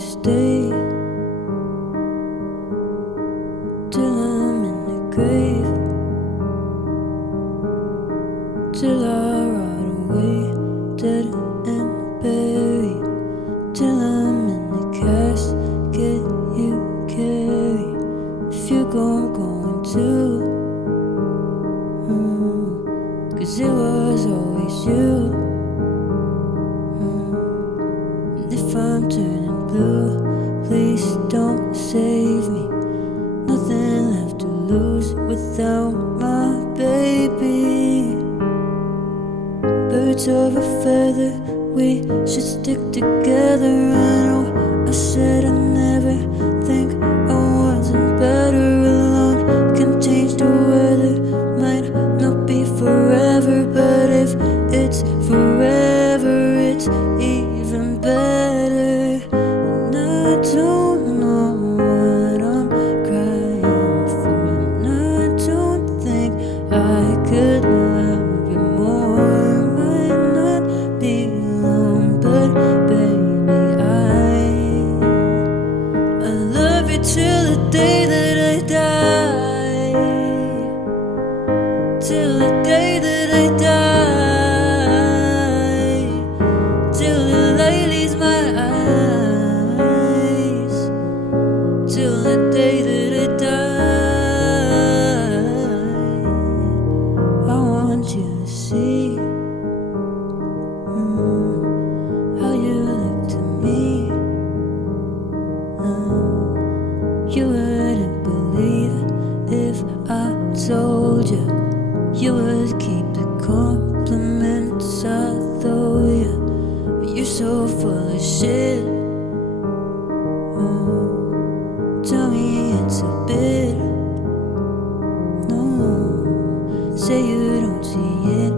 to stay till I'm in the grave, till I rot away, dead and buried, till I'm in the casket you carry. If you go, I'm going too, 'cause it was always you. And if I'm turning blue, please don't save me. Nothing left to lose without my baby. Birds of a feather, we should stick together. I know I said I'd never think I wasn't better alone. Can change the weather, might not be forever, but if it's forever, it's even better. And I don't know what I'm crying for, and I don't think I could love you more. Might not be long, but baby, I love you till the day that I die, till the day that I die, till the light leaves my eyes, till the day that I die. I want you to see how you look to me. You wouldn't believe if I told you. You would keep the compliments I throw you, but you're so full of shit. Tell me it's a bit. No, say you don't see it.